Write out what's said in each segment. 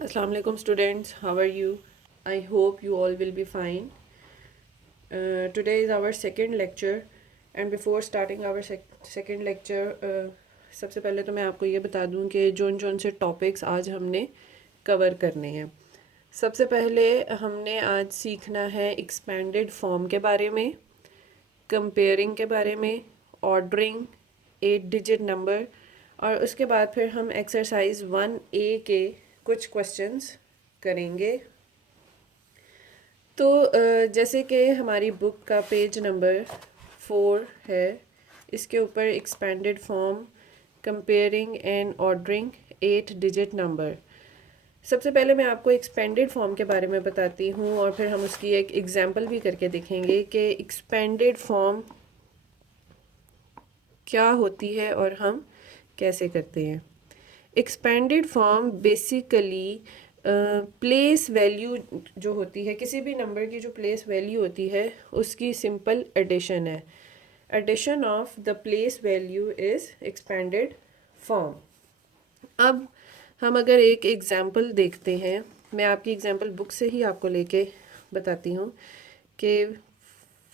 Assalamu alaikum students, how are you? I hope you all will be fine. Today is our second lecture and before starting our second lecture सबसे पहले तो मैं आपको ये बता दूं कि जोन जोन से टॉपिक्स आज हमने कवर करने हैं। सबसे पहले हमने आज सीखना है एक्सपेंडेड फॉर्म के बारे में, कंपेयरिंग के बारे में, ऑर्डरिंग, 8 डिजिट नंबर और उसके बाद फिर हम एक्सरसाइज 1A के कुछ क्वेश्चंस करेंगे। तो जैसे कि हमारी बुक का पेज नंबर 4 है, इसके ऊपर expanded form, comparing and ordering 8 digit number. सबसे पहले मैं आपको एक्सपेंडेड फॉर्म के बारे में बताती हूँ और फिर हम उसकी एक एग्जांपल भी करके देखेंगे कि एक्सपेंडेड फॉर्म क्या होती है और हम कैसे करते हैं। Expanded form basically place value जो होती है, किसी भी नंबर की जो प्लेस वैल्यू होती है उसकी सिंपल एडिशन है। Addition of the place value is expanded form. अब हम अगर एक एग्जांपल देखते हैं, मैं आपकी एग्जांपल बुक से ही आपको लेके बताती हूँ कि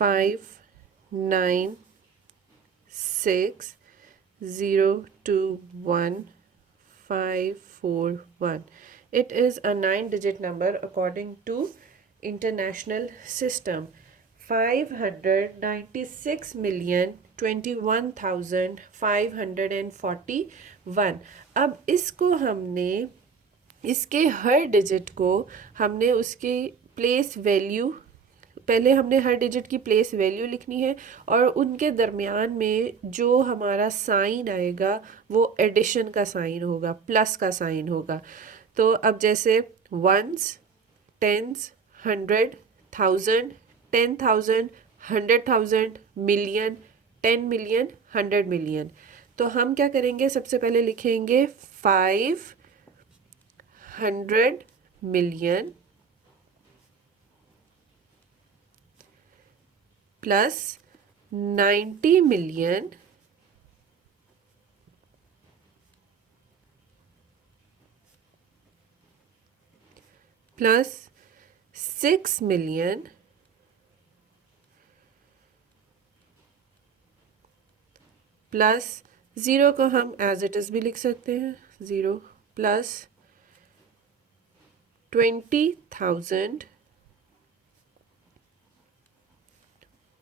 5996021541. It is a 9 digit number according to international system. 596,021,541। अब इसको हमने, इसके हर डिजिट को हमने उसकी प्लेस वैल्यू, पहले हमने हर डिजिट की प्लेस वैल्यू लिखनी है और उनके दरमियान में जो हमारा साइन आएगा वो एडिशन का साइन होगा, प्लस का साइन होगा। तो अब जैसे ones, tens, 100,000, 10,000, 100,000, million, 10 million, 100 million. तो हम क्या करेंगे, सबसे पहले लिखेंगे 500 million plus 90 million plus 6 million plus zero को हम एज इट इज़ भी लिख सकते हैं, 0 plus 20,000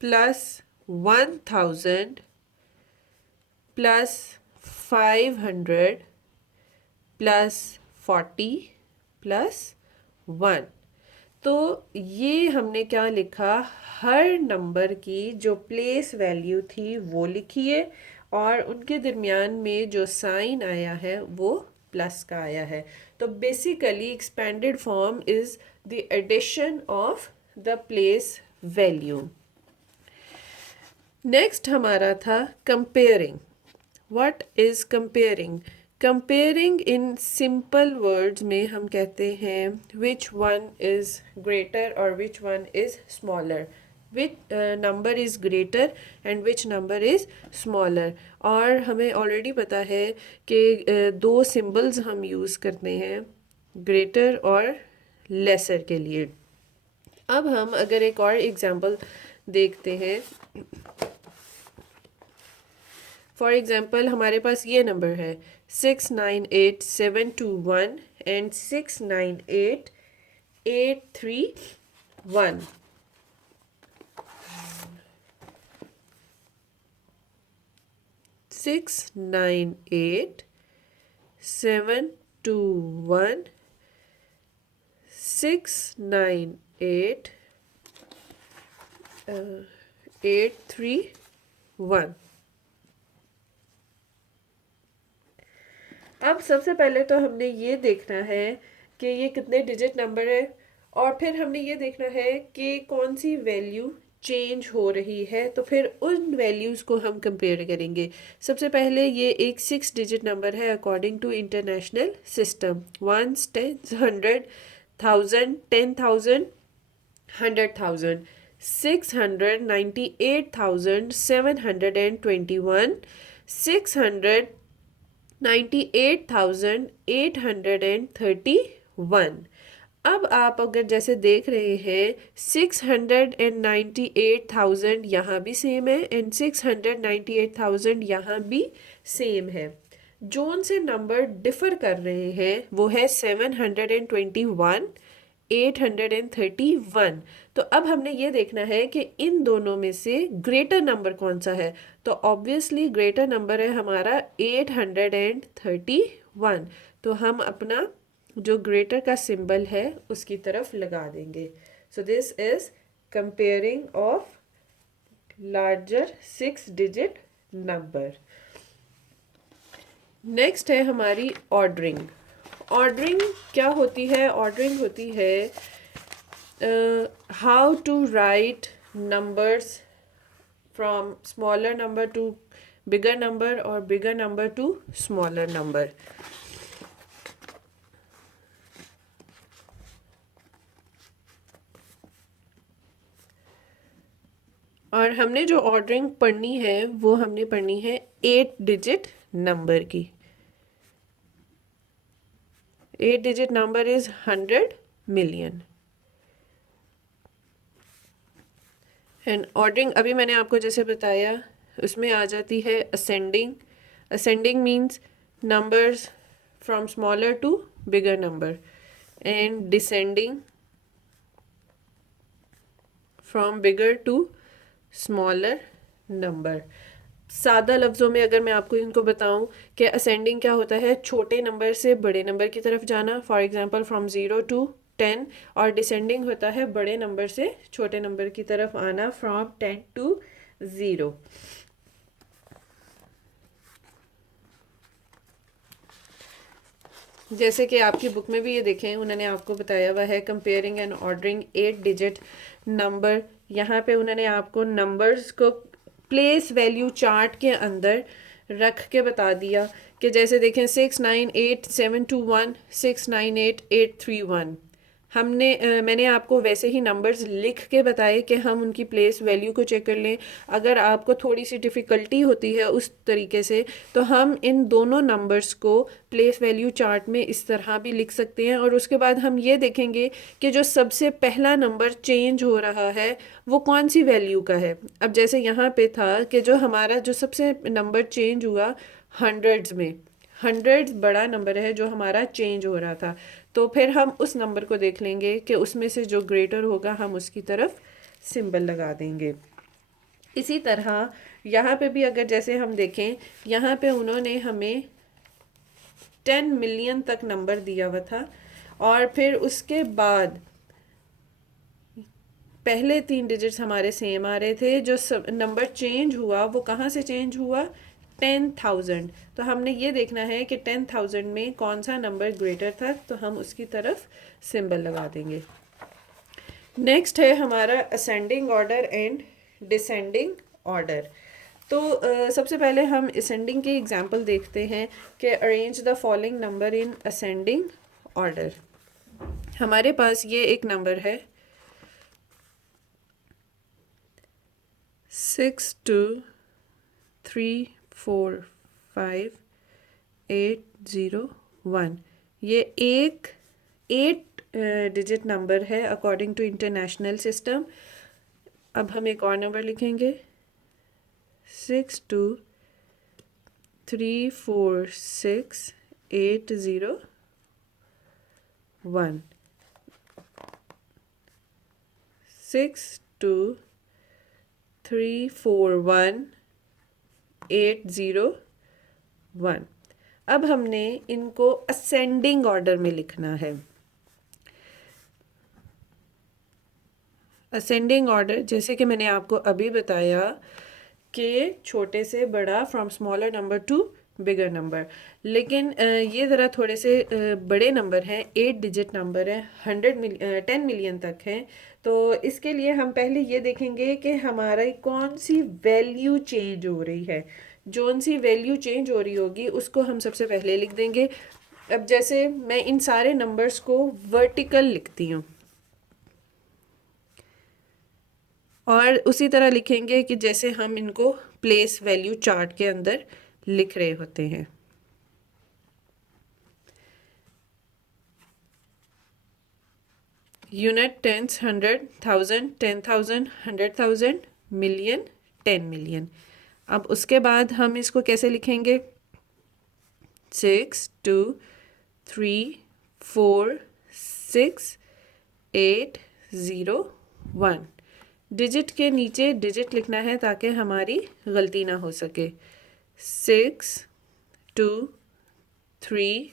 plus 1,000 plus 500 plus 40 plus 1। तो ये हमने क्या लिखा, हर नंबर की जो प्लेस वैल्यू थी वो लिखिए और उनके दरमियान में जो साइन आया है वो प्लस का आया है। तो basically expanded form is the addition of the place value. Next हमारा था comparing. What is comparing? Comparing in simple words में हम कहते हैं विच वन इज़ ग्रेटर और which one is smaller, which number is greater and which number is smaller. और हमें already पता है कि दो सिंबल्स हम यूज़ करते हैं ग्रेटर और लेसर के लिए। अब हम अगर एक और एग्जांपल देखते हैं, फॉर एग्जाम्पल हमारे पास ये नंबर है 698,721 एंड 698,831। 698,721, 698,831। अब सबसे पहले तो हमने ये देखना है कि ये कितने डिजिट नंबर है और फिर हमने ये देखना है कि कौन सी वैल्यू चेंज हो रही है, तो फिर उन वैल्यूज़ को हम कंपेयर करेंगे। सबसे पहले ये एक 6 डिजिट नंबर है अकॉर्डिंग टू इंटरनेशनल सिस्टम। 1, 10, 100,000, 10,000, 100,000। 698,721, 698,831 1। अब आप अगर जैसे देख रहे हैं 698,000 यहाँ भी सेम है एंड 698,000 यहाँ भी सेम है। जोन से नंबर डिफर कर रहे हैं वो है 721, 831। तो अब हमने ये देखना है कि इन दोनों में से ग्रेटर नंबर कौन सा है। तो ऑब्वियसली ग्रेटर नंबर है हमारा 831। तो हम अपना जो ग्रेटर का सिंबल है उसकी तरफ लगा देंगे। So this is comparing of larger 6 digit number. Next है हमारी ऑर्डरिंग। ऑर्डरिंग क्या होती है? ऑर्डरिंग होती है how to write numbers from smaller number to bigger number और bigger number to smaller number. और हमने जो ऑर्डरिंग पढ़नी है वो हमने पढ़नी है 8 डिजिट नंबर की। 8 digit number is 100 million. And ordering अभी मैंने आपको जैसे बताया उसमें आ जाती है ascending. Ascending means numbers from smaller to bigger number and descending from bigger to smaller number. सादा लफ्ज़ों में अगर मैं आपको इनको बताऊं कि असेंडिंग क्या होता है, छोटे नंबर से बड़े नंबर की तरफ जाना, फॉर एग्जांपल फ्रॉम 0 to 10। और डिसेंडिंग होता है बड़े नंबर से छोटे नंबर की तरफ आना, फ्रॉम 10 to 0। जैसे कि आपकी बुक में भी ये देखें उन्होंने आपको बताया हुआ है comparing and ordering 8 digit number. यहाँ पे उन्होंने आपको नंबर्स को प्लेस वैल्यू चार्ट के अंदर रख के बता दिया कि जैसे देखें 698,721, 698,831। मैंने आपको वैसे ही नंबर्स लिख के बताए कि हम उनकी प्लेस वैल्यू को चेक कर लें। अगर आपको थोड़ी सी डिफ़िकल्टी होती है उस तरीके से तो हम इन दोनों नंबर्स को प्लेस वैल्यू चार्ट में इस तरह भी लिख सकते हैं। और उसके बाद हम ये देखेंगे कि जो सबसे पहला नंबर चेंज हो रहा है वो कौन सी वैल्यू का है। अब जैसे यहाँ पे था कि जो हमारा जो सबसे नंबर चेंज हुआ हंड्रेड्स में, हंड्रेड्स बड़ा नंबर है जो हमारा चेंज हो रहा था। तो फिर हम उस नंबर को देख लेंगे कि उसमें से जो ग्रेटर होगा हम उसकी तरफ सिंबल लगा देंगे। इसी तरह यहाँ पे भी अगर जैसे हम देखें यहाँ पे उन्होंने हमें 10 मिलियन तक नंबर दिया हुआ था और फिर उसके बाद पहले 3 डिजिट्स हमारे सेम आ रहे थे। जो नंबर चेंज हुआ वो कहाँ से चेंज हुआ? 10,000। तो हमने ये देखना है कि 10,000 में कौन सा नंबर ग्रेटर था, तो हम उसकी तरफ सिंबल लगा देंगे। नेक्स्ट है हमारा ascending order and descending order. तो सबसे पहले हम असेंडिंग के एग्जांपल देखते हैं कि arrange the following number in ascending order. हमारे पास ये एक नंबर है 62345801। ये एक 8 डिजिट नंबर है अकॉर्डिंग टू इंटरनेशनल सिस्टम। अब हम एक और नंबर लिखेंगे 62346801। 62341801। अब हमने इनको असेंडिंग ऑर्डर में लिखना है। असेंडिंग ऑर्डर जैसे कि मैंने आपको अभी बताया कि छोटे से बड़ा from smaller number to bigger number. लेकिन ये ज़रा थोड़े से बड़े नंबर हैं, 8 डिजिट नंबर है, 10 मिलियन तक हैं। तो इसके लिए हम पहले ये देखेंगे कि हमारा कौन सी वैल्यू चेंज हो रही है। जोन सी वैल्यू चेंज हो रही होगी उसको हम सबसे पहले लिख देंगे। अब जैसे मैं इन सारे नंबर्स को वर्टिकल लिखती हूँ और उसी तरह लिखेंगे कि जैसे हम इनको प्लेस वैल्यू चार्ट के अंदर लिख रहे होते हैं। Unit, tens, 100, 1000, 10,000, 100,000, million, 10 million. अब उसके बाद हम इसको कैसे लिखेंगे? 6 2 3 4 6 8 0 1। डिजिट के नीचे डिजिट लिखना है ताकि हमारी गलती ना हो सके। 6 2 3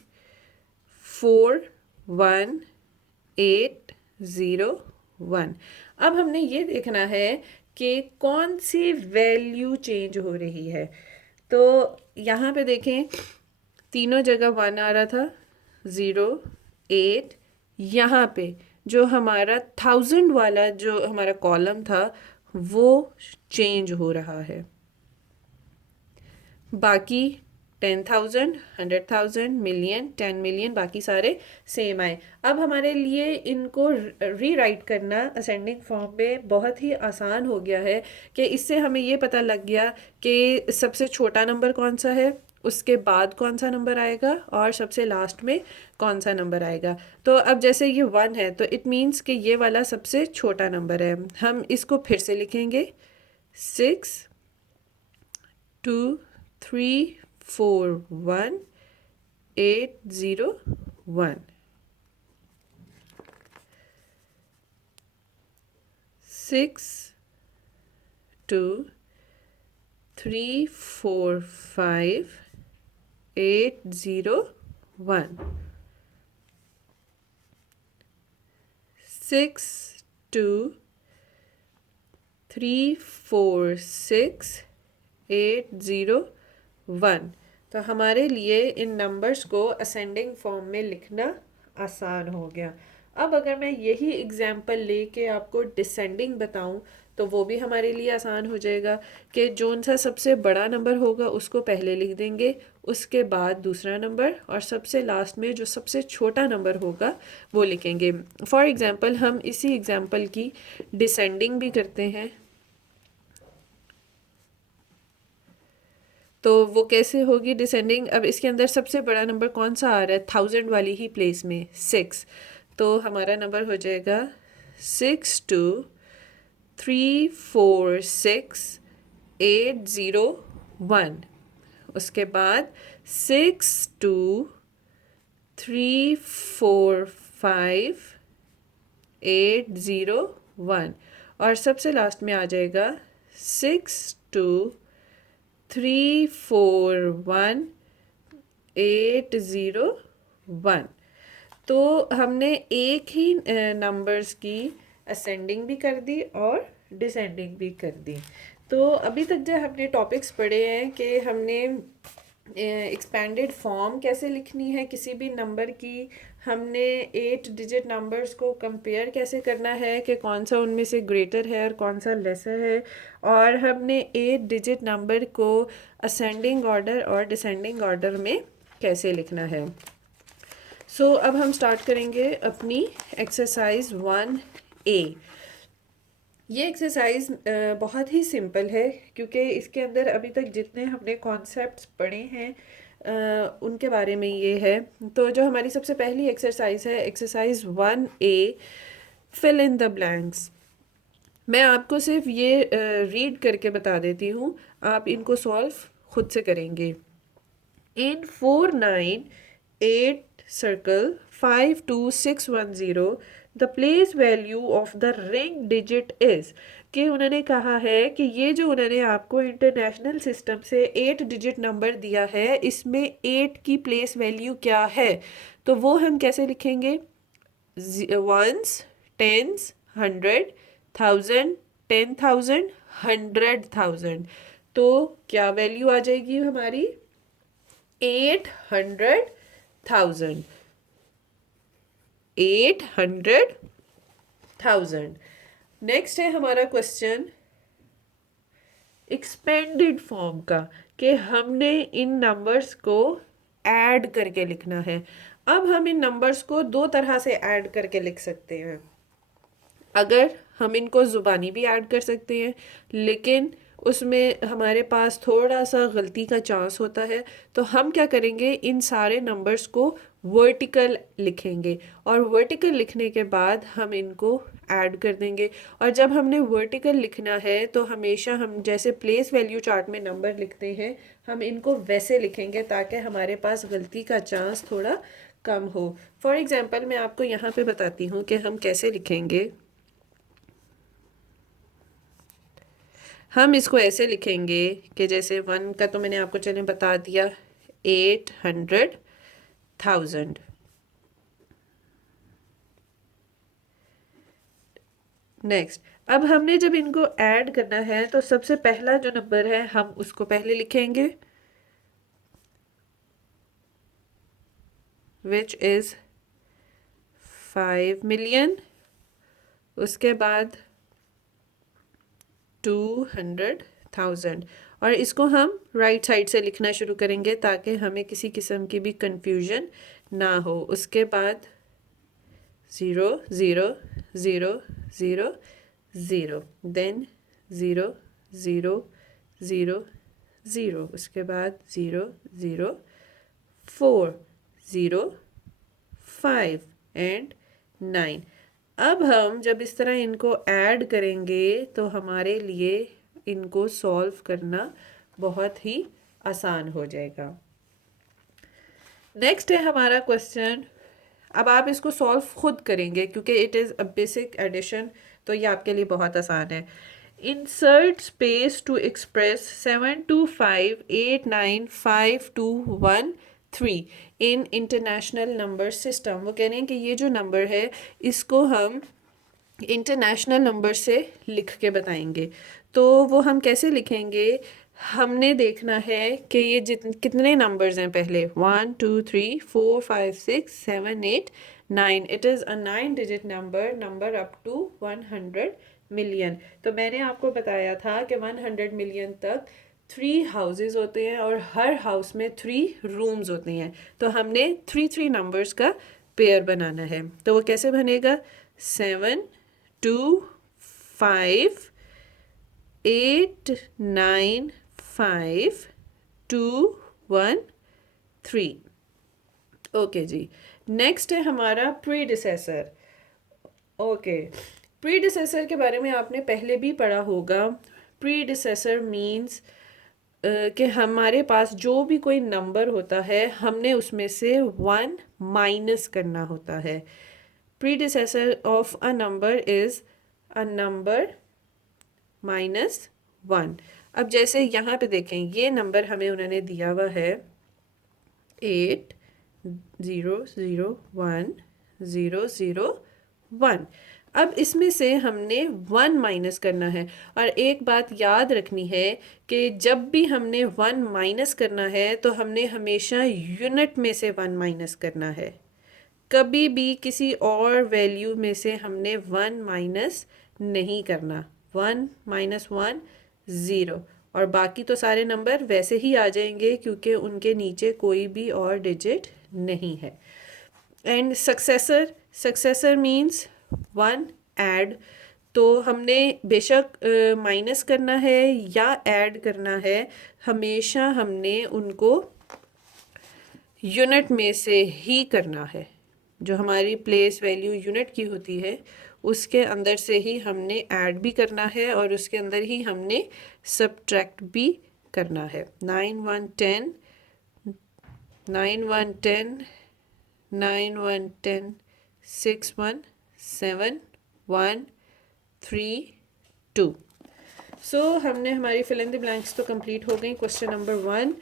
4 1 8 0 1। अब हमने ये देखना है कि कौन सी वैल्यू चेंज हो रही है। तो यहाँ पे देखें, तीनों जगह 1 आ रहा था, 0 8। यहाँ पे जो हमारा 1000 वाला जो हमारा कॉलम था वो चेंज हो रहा है। बाकी 10,000, 100,000, मिलियन, 10 मिलियन, बाकी सारे सेम आए। अब हमारे लिए इनको रीराइट करना असेंडिंग फॉर्म में बहुत ही आसान हो गया है कि इससे हमें ये पता लग गया कि सबसे छोटा नंबर कौन सा है, उसके बाद कौन सा नंबर आएगा और सबसे लास्ट में कौन सा नंबर आएगा। तो अब जैसे ये 1 है तो इट मीन्स कि ये वाला सबसे छोटा नंबर है। हम इसको फिर से लिखेंगे, 6 2 3 4 1 8 0 1। 6 2 3 4 5 8 0 1। 6 2 3 4 6 8 0 1। तो हमारे लिए इन नंबर्स को असेंडिंग फॉर्म में लिखना आसान हो गया। अब अगर मैं यही एग्जाम्पल लेके आपको डिसेंडिंग बताऊं तो वो भी हमारे लिए आसान हो जाएगा कि जोन सा सबसे बड़ा नंबर होगा उसको पहले लिख देंगे, उसके बाद दूसरा नंबर और सबसे लास्ट में जो सबसे छोटा नंबर होगा वो लिखेंगे। फॉर एग्ज़ाम्पल हम इसी एग्जाम्पल की डिसेंडिंग भी करते हैं। तो वो कैसे होगी डिसेंडिंग? अब इसके अंदर सबसे बड़ा नंबर कौन सा आ रहा है? 1000 वाली ही प्लेस में 6। तो हमारा नंबर हो जाएगा 6 2 3 4 6 8 0 1। उसके बाद 6 2 3 4 5 8 0 1 और सबसे लास्ट में आ जाएगा 6 2 3 4 1 8 0 1। तो हमने एक ही नंबर्स की असेंडिंग भी कर दी और डिसेंडिंग भी कर दी। तो अभी तक जो हमने टॉपिक्स पढ़े हैं कि हमने एक्सपेंडेड फॉर्म कैसे लिखनी है किसी भी नंबर की, हमने 8 डिजिट नंबर्स को कंपेयर कैसे करना है कि कौन सा उनमें से ग्रेटर है और कौन सा लेसर है, और हमने 8 डिजिट नंबर को असेंडिंग ऑर्डर और डिसेंडिंग ऑर्डर में कैसे लिखना है। सो अब हम स्टार्ट करेंगे अपनी एक्सरसाइज 1A। ये एक्सरसाइज बहुत ही सिंपल है क्योंकि इसके अंदर अभी तक जितने हमने कॉन्सेप्ट्स पढ़े हैं उनके बारे में ये है। तो जो हमारी सबसे पहली एक्सरसाइज है, exercise 1A, fill in the blanks. मैं आपको सिर्फ ये रीड करके बता देती हूँ, आप इनको सॉल्व खुद से करेंगे। In 4 9 8 circle 5 2 6 1 0 the place value of the ring digit is, कि उन्होंने कहा है कि ये जो उन्होंने आपको इंटरनेशनल सिस्टम से 8 डिजिट नंबर दिया है इसमें 8 की प्लेस वैल्यू क्या है। तो वो हम कैसे लिखेंगे? Ones, tens, 100, 1000, 10,000, 100,000। तो क्या वैल्यू आ जाएगी हमारी? 800,000। 800,000। नेक्स्ट है हमारा क्वेश्चन एक्सपेंडेड फॉर्म का, कि हमने इन नंबर्स को ऐड करके लिखना है। अब हम इन नंबर्स को दो तरह से ऐड करके लिख सकते हैं। अगर हम इनको ज़ुबानी भी ऐड कर सकते हैं लेकिन उसमें हमारे पास थोड़ा सा गलती का चांस होता है, तो हम क्या करेंगे, इन सारे नंबर्स को वर्टिकल लिखेंगे और वर्टिकल लिखने के बाद हम इनको ऐड कर देंगे। और जब हमने वर्टिकल लिखना है तो हमेशा हम जैसे प्लेस वैल्यू चार्ट में नंबर लिखते हैं, हम इनको वैसे लिखेंगे ताकि हमारे पास गलती का चांस थोड़ा कम हो। फॉर एग्जांपल मैं आपको यहाँ पे बताती हूँ कि हम कैसे लिखेंगे। हम इसको ऐसे लिखेंगे कि जैसे 1 का तो मैंने आपको चलिए बता दिया, 800,000। नेक्स्ट, अब हमने जब इनको ऐड करना है तो सबसे पहला जो नंबर है हम उसको पहले लिखेंगे, विच इज़ 5 मिलियन। उसके बाद 200,000 और इसको हम राइट साइड से लिखना शुरू करेंगे ताकि हमें किसी किस्म की भी कंफ्यूजन ना हो। उसके बाद 0 0 0 0 0, देन 0 0 0 0, उसके बाद 0 0 4 0 5 एंड 9। अब हम जब इस तरह इनको ऐड करेंगे तो हमारे लिए इनको सॉल्व करना बहुत ही आसान हो जाएगा। नेक्स्ट है हमारा क्वेश्चन। अब आप इसको सॉल्व खुद करेंगे क्योंकि it is a basic addition, तो ये आपके लिए बहुत आसान है। Insert space to express 725895213 in international number system. वो कह रहे हैं कि ये जो नंबर है इसको हम इंटरनेशनल नंबर से लिख के बताएंगे। तो वो हम कैसे लिखेंगे, हमने देखना है कि ये कितने नंबर्स हैं। पहले 1 2 3 4 5 6 7 8 9, it is a 9 digit number up to 100 million. तो मैंने आपको बताया था कि 100 मिलियन तक 3 हाउसेस होते हैं और हर हाउस में 3 रूम्स होते हैं। तो हमने 3 नंबर्स का पेयर बनाना है। तो वो कैसे बनेगा, 7 2 5 8 9 5 2 1 3। ओके जी, नेक्स्ट है हमारा प्रीडिसेसर। ओके, प्रीडिसेसर के बारे में आपने पहले भी पढ़ा होगा। प्रीडिसेसर मीन्स कि हमारे पास जो भी कोई नंबर होता है हमने उसमें से 1 माइनस करना होता है। Predecessor of a number is a number -1। अब जैसे यहाँ पे देखें, ये नंबर हमें उन्होंने दिया हुआ है 8001001। अब इसमें से हमने 1 माइनस करना है। और एक बात याद रखनी है कि जब भी हमने 1 माइनस करना है तो हमने हमेशा यूनिट में से 1 माइनस करना है। कभी भी किसी और वैल्यू में से हमने 1 माइनस नहीं करना। 1 - 1 0, और बाकी तो सारे नंबर वैसे ही आ जाएंगे क्योंकि उनके नीचे कोई भी और डिजिट नहीं है। And successor means 1 add. तो हमने बेशक माइनस करना है या ऐड करना है, हमेशा हमने उनको यूनिट में से ही करना है। जो हमारी प्लेस वैल्यू यूनिट की होती है उसके अंदर से ही हमने ऐड भी करना है और उसके अंदर ही हमने सब्ट्रैक्ट भी करना है। 9 1 10 9 1 10 9 1 10 6 1 7 1 3 2। सो हमने हमारी फिल इन द ब्लैंक्स तो कंप्लीट हो गई। Question number 1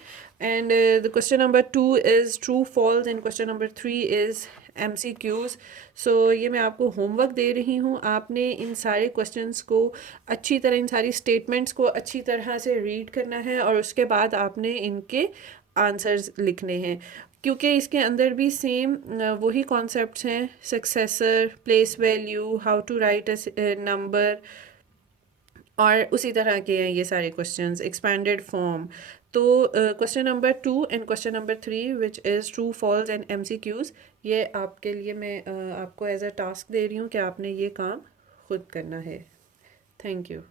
and the question number 2 is true false and question number 3 is MCQs। So ये मैं आपको होमवर्क दे रही हूँ। आपने इन सारे क्वेश्चंस को अच्छी तरह, इन सारी स्टेटमेंट्स को अच्छी तरह से रीड करना है और उसके बाद आपने इनके आंसर्स लिखने हैं, क्योंकि इसके अंदर भी सेम वही कॉन्सेप्ट्स हैं, successor, place value, how to write a number, और उसी तरह के हैं ये सारे क्वेश्चंस, एक्सपैंडेड फॉर्म। तो question number 2 and question number 3 which is true false and MCQs, ये आपके लिए मैं आपको एज अ टास्क दे रही हूँ कि आपने ये काम खुद करना है। Thank you.